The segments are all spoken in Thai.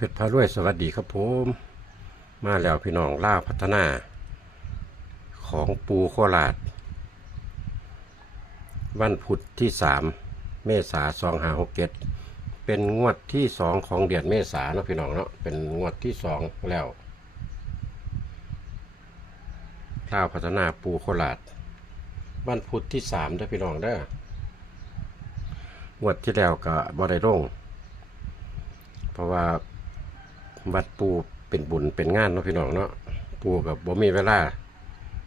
เพชรพารวยสวัสดีครับผมมาแล้วพี่น้องล่าพัฒนา ของปูโคราชวันพุธที่สามเมษาสองหาหกเจ็ดเป็นงวดที่สองของเดือนเมษาเนาะพี่น้องเนาะเป็นงวดที่สองแล้วล่าพัฒนาปูโคราชวันพุธที่สามเด้อพี่น้องเด้องวดที่แล้วก็บ่ได้ลงเพราะว่า วัดปูเป็นบุญเป็นงานเนาะพี่น้องเนาะปูกับบ่มีเวลา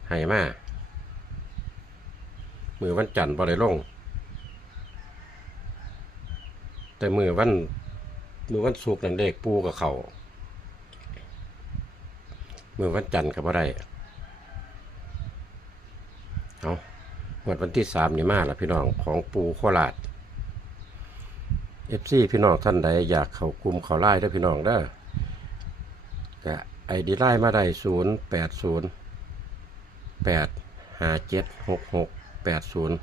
ให้มามือวันจันทร์บ่ได้ลง แต่มือวันมือวันศุกร์นั่นเด็กปูกับเขามือวันจันทร์กับบ่ได้เอางวดวันที่สามนี่มาล้วพี่น้องของปูโคราชเอฟซีพี่น้องท่านใดอยากเขากลุ่มเขาไล่ได้พี่น้องเด้ ก็ไอดีไล่มาได้ศูนย์แปดศูนย์แปดห้าเจ็ดหกหกแปดศูนย์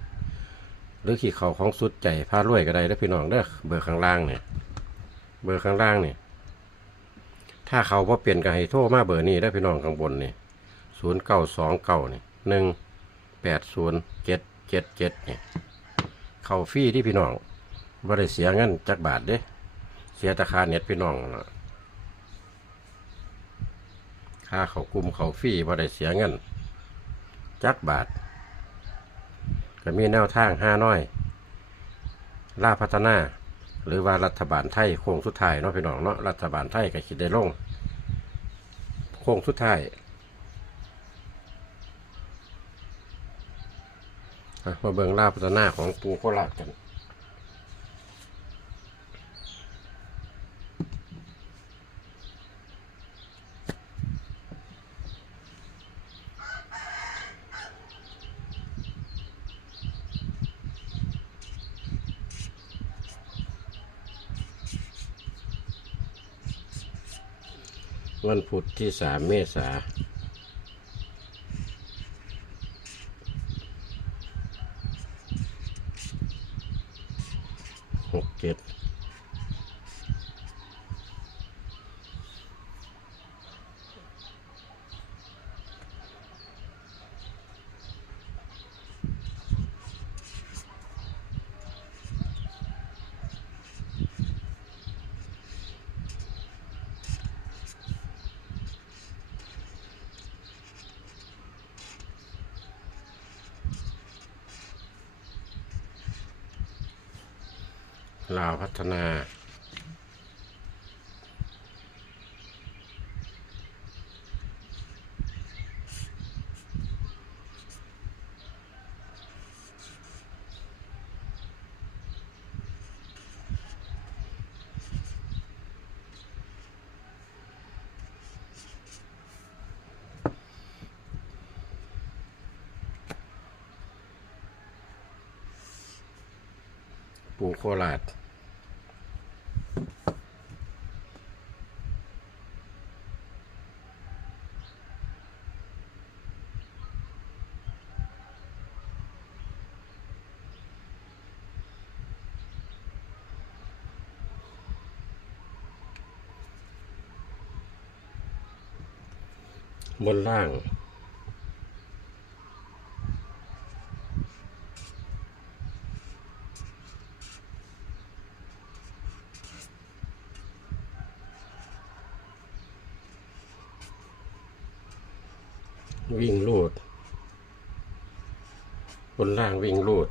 หรือขี่เขาของสุดใจพารวยก็ได้เด้อพี่น้องเด้อเบอร์ข้างล่างเนี่ยเบอร์ข้างล่างเนี่ยถ้าเขาพอเปลี่ยนก็ให้โทรมาเบอร์นี้ได้พี่น้องข้างบนนี่ศูนย์เก้าสองเก้านี่หนึ่งแปดศูนย์เจ็ดเจ็ดเจ็ดเนี่ยเขาฟรีที่พี่น้องบ่ได้เสียเงินจักบาทเด้เสียตาคาเน็ตพี่น้องนะ ค่าเขากลุ่มเขาฟรีบ่ได้เสียเงิน จักบาท ก็มีแนวทางห้าน้อย ล่าพัฒนา หรือว่ารัฐบาลไทยโค้งสุดท้ายเนาะพี่น้องเนาะรัฐบาลไทยก็คิดได้ลงโค้งสุดท้ายมาเบิงล่าพัฒนาของปูโคราชกัน วันพุธที่สามเมษาหกเจ็ด ลาวพัฒนาปูโคราช บนล่าง วิ่งลูด บนล่างวิ่งลูด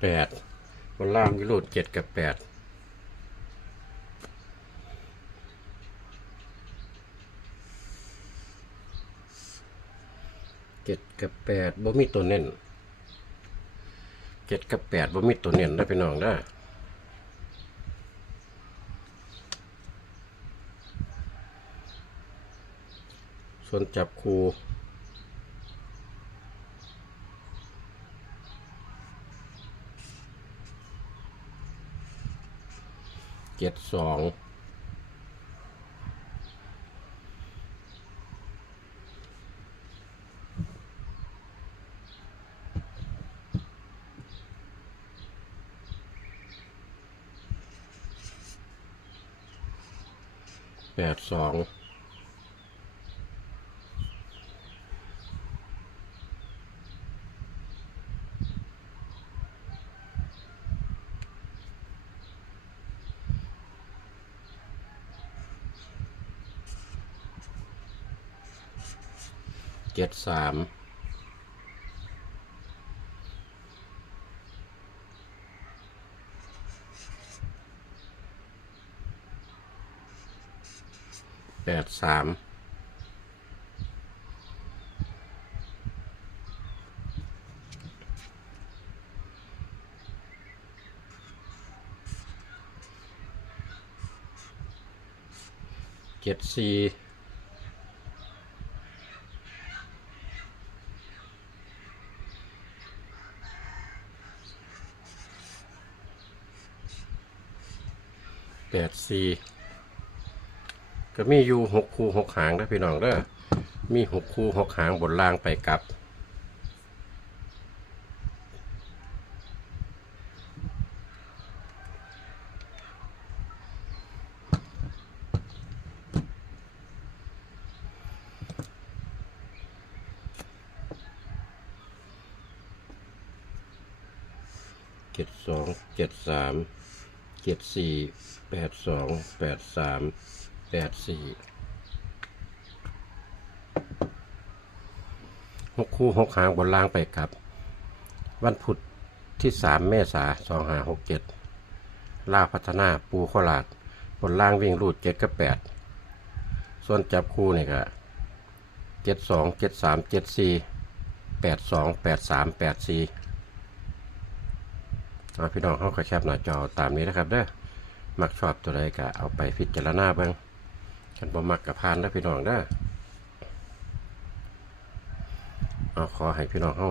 แปดบนล่างวิโรดเจ็ดกับแปดเจ็ดกับแปดบ่มีตัวเน้นเจ็ดกับแปดบ่มีตัวเน้นได้พี่น้องได้ส่วนจับคู เจ็ดสองแปดสอง เจ็ดสามแปดสามเจ็ดสี่ แปดสี่ก็มีอยู่หกคู่หกหางนะพี่น้องเด้อมีหกคู่หกหางบนล่างไปกลับ เจ็ดสองเจ็ดสาม เจ็ดสี่แปดสองแปดสามแปดสี่หกคู่หกหางบนล่างไปครับ วันพุธที่สามเมษาสองห้าหกเจ็ดล่าพัฒนาปูโคราดบนล่างวิ่งรูดเจ็ดกับแปดส่วนจับคู่นี่ก็เจ็ดสองเจ็ดสามเจ็ดสี่แปดสองแปดสามแปดสี่ เอาพี่น้องเขาก็แคปหน้าจอตามนี้นะครับเด้อมักชอบตัวใดก็เอาไปพิจารณาเบ้างฉันบ่มักกับพานแล้วพี่น้องเด้อเอาขอให้พี่น้องเขา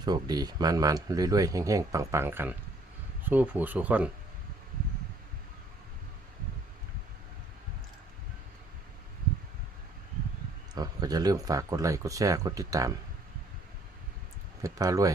โชคดีมันมันๆรวยๆเฮงๆปังๆกัน สู้ผู้สู้คนก็จะลืมฝากกดไลค์กดแชร์กดติดตามเพชรพารวย